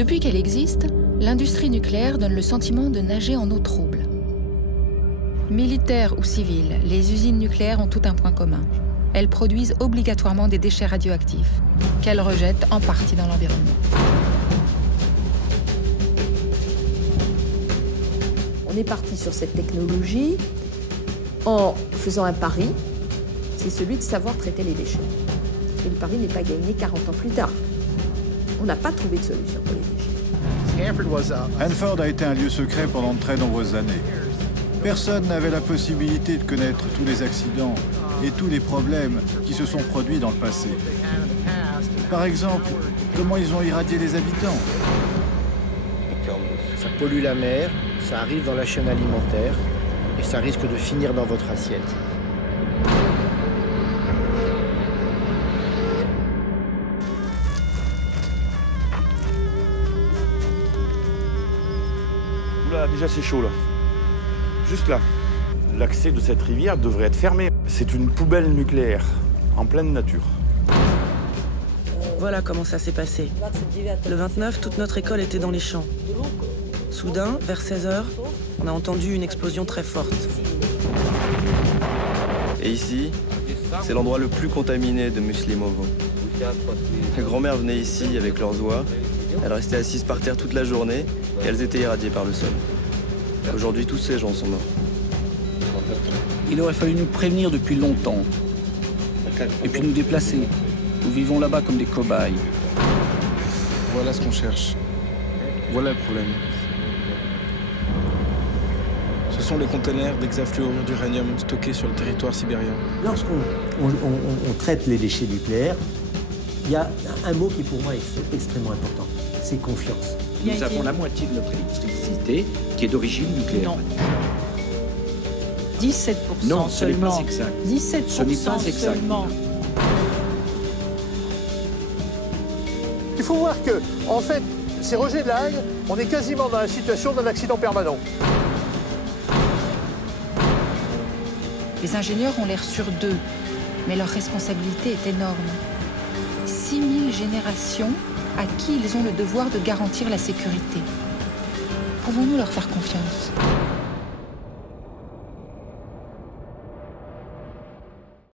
Depuis qu'elle existe, l'industrie nucléaire donne le sentiment de nager en eau trouble. Militaires ou civils, les usines nucléaires ont tout un point commun. Elles produisent obligatoirement des déchets radioactifs, qu'elles rejettent en partie dans l'environnement. On est parti sur cette technologie en faisant un pari, c'est celui de savoir traiter les déchets. Et le pari n'est pas gagné 40 ans plus tard. On n'a pas trouvé de solution pour les déchets. Hanford a été un lieu secret pendant de très nombreuses années. Personne n'avait la possibilité de connaître tous les accidents et tous les problèmes qui se sont produits dans le passé. Par exemple, comment ils ont irradié les habitants. Ça pollue la mer, ça arrive dans la chaîne alimentaire et ça risque de finir dans votre assiette. Oula, déjà c'est chaud là. Juste là. L'accès de cette rivière devrait être fermé. C'est une poubelle nucléaire, en pleine nature. Voilà comment ça s'est passé. Le 29, toute notre école était dans les champs. Soudain, vers 16 h, on a entendu une explosion très forte. Et ici, c'est l'endroit le plus contaminé de Muslimovo. Les grand-mères venaient ici avec leurs oies. Elles restaient assises par terre toute la journée et elles étaient irradiées par le sol. Aujourd'hui, tous ces gens sont morts. Il aurait fallu nous prévenir depuis longtemps. Et puis nous déplacer. Nous vivons là-bas comme des cobayes. Voilà ce qu'on cherche. Voilà le problème. Ce sont les conteneurs d'hexafluorure d'uranium stockés sur le territoire sibérien. Lorsqu'on traite les déchets nucléaires, il y a un mot qui pour moi est extrêmement important, c'est confiance. Nous avons la moitié de notre électricité qui est d'origine nucléaire. Non. 17% non, ce n'est seulement. pas exact. 17% ce n'est pas exact. Seulement. Il faut voir que, en fait, ces rejets de La Hague, on est quasiment dans la situation d'un accident permanent. Les ingénieurs ont l'air sur d'eux, mais leur responsabilité est énorme. 6000 générations à qui ils ont le devoir de garantir la sécurité. Pouvons-nous leur faire confiance ?